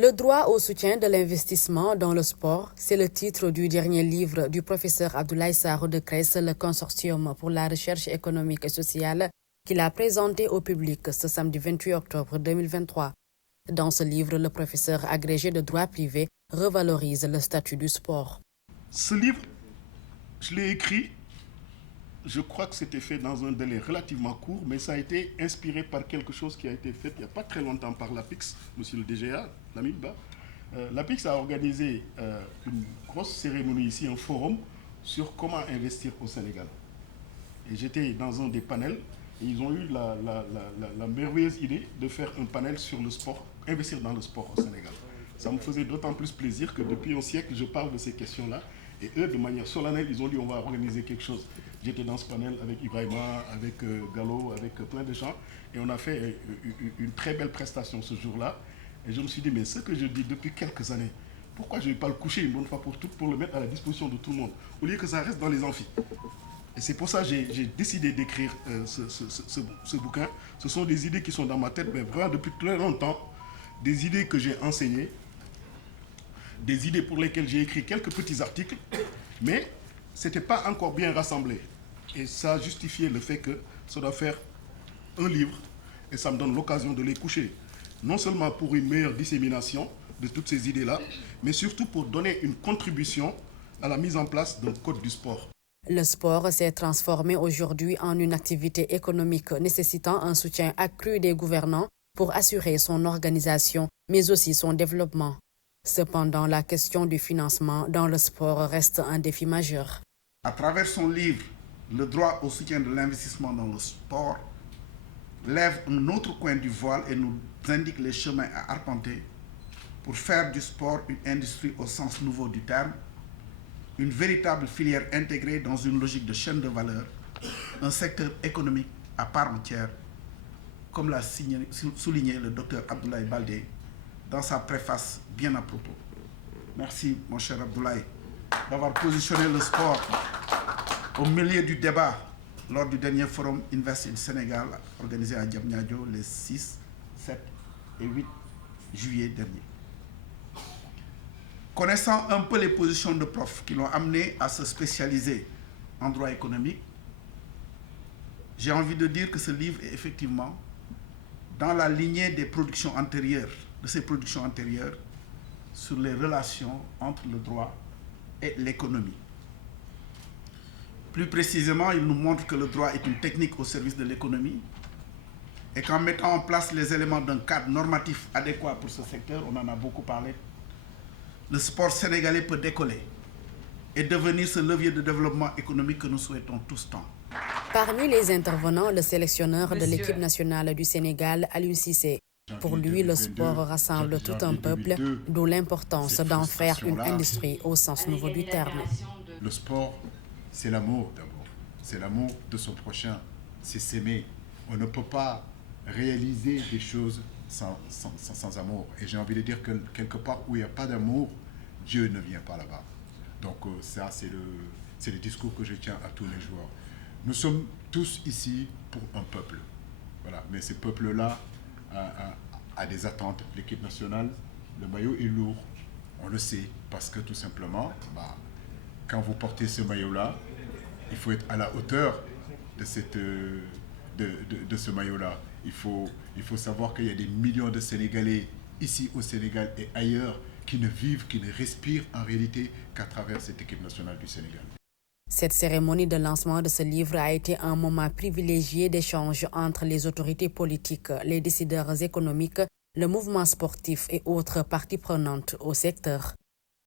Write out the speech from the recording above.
Le droit au soutien de l'investissement dans le sport, c'est le titre du dernier livre du professeur Abdoulaye Sarr de Crès, le Consortium pour la recherche économique et sociale, qu'il a présenté au public ce samedi 28 octobre 2023. Dans ce livre, le professeur agrégé de droit privé revalorise le statut du sport. Ce livre, je l'ai écrit, je crois que c'était fait dans un délai relativement court, mais ça a été inspiré par quelque chose qui a été fait il n'y a pas très longtemps par l'APIX, monsieur le DGA, Lamine Ba. L'APIX a organisé une grosse cérémonie ici, un forum sur comment investir au Sénégal. Et j'étais dans un des panels et ils ont eu la merveilleuse idée de faire un panel sur le sport, investir dans le sport au Sénégal. Ça me faisait d'autant plus plaisir que depuis un siècle, je parle de ces questions-là. Et eux, de manière solennelle, ils ont dit on va organiser quelque chose. J'étais dans ce panel avec Ibrahima, avec Gallo, avec plein de gens. Et on a fait une très belle prestation ce jour-là. Et je me suis dit, mais ce que je dis depuis quelques années, pourquoi je ne vais pas le coucher une bonne fois pour toutes pour le mettre à la disposition de tout le monde, au lieu que ça reste dans les amphis. Et c'est pour ça que j'ai décidé d'écrire ce bouquin. Ce sont des idées qui sont dans ma tête, mais vraiment depuis très longtemps. Des idées que j'ai enseignées, des idées pour lesquelles j'ai écrit quelques petits articles, mais ce n'était pas encore bien rassemblé. Et ça a justifié le fait que ça doit faire un livre, et ça me donne l'occasion de les coucher. Non seulement pour une meilleure dissémination de toutes ces idées-là, mais surtout pour donner une contribution à la mise en place d'un code du sport. Le sport s'est transformé aujourd'hui en une activité économique nécessitant un soutien accru des gouvernants pour assurer son organisation, mais aussi son développement. Cependant, la question du financement dans le sport reste un défi majeur. À travers son livre « Le droit au soutien de l'investissement dans le sport », lève un autre coin du voile et nous indique les chemins à arpenter pour faire du sport une industrie au sens nouveau du terme, une véritable filière intégrée dans une logique de chaîne de valeur, un secteur économique à part entière, comme l'a souligné le docteur Abdoulaye Baldé dans sa préface bien à propos. Merci, mon cher Abdoulaye, d'avoir positionné le sport au milieu du débat lors du dernier forum Invest in Sénégal organisé à Diamniadio les 6, 7 et 8 juillet dernier. Connaissant un peu les positions de profs qui l'ont amené à se spécialiser en droit économique, j'ai envie de dire que ce livre est effectivement dans la lignée des productions antérieures, de ces productions antérieures, sur les relations entre le droit et l'économie. Plus précisément, il nous montre que le droit est une technique au service de l'économie et qu'en mettant en place les éléments d'un cadre normatif adéquat pour ce secteur, on en a beaucoup parlé, le sport sénégalais peut décoller et devenir ce levier de développement économique que nous souhaitons tous tant. Parmi les intervenants, le sélectionneur de l'équipe nationale du Sénégal, Aliou Cissé. Pour lui, le sport rassemble tout un peuple, d'où l'importance d'en faire une industrie au sens nouveau du terme. Le sport, c'est l'amour d'abord. C'est l'amour de son prochain. C'est s'aimer. On ne peut pas réaliser des choses sans amour. Et j'ai envie de dire que quelque part où il n'y a pas d'amour, Dieu ne vient pas là-bas. Donc ça, c'est le discours que je tiens à tous les joueurs. Nous sommes tous ici pour un peuple. Voilà. Mais ce peuple-là a des attentes. L'équipe nationale, le maillot est lourd. On le sait. Parce que tout simplement, quand vous portez ce maillot-là, il faut être à la hauteur de ce maillot-là. Il faut savoir qu'il y a des millions de Sénégalais ici au Sénégal et ailleurs qui ne vivent, qui ne respirent en réalité qu'à travers cette équipe nationale du Sénégal. Cette cérémonie de lancement de ce livre a été un moment privilégié d'échange entre les autorités politiques, les décideurs économiques, le mouvement sportif et autres parties prenantes au secteur.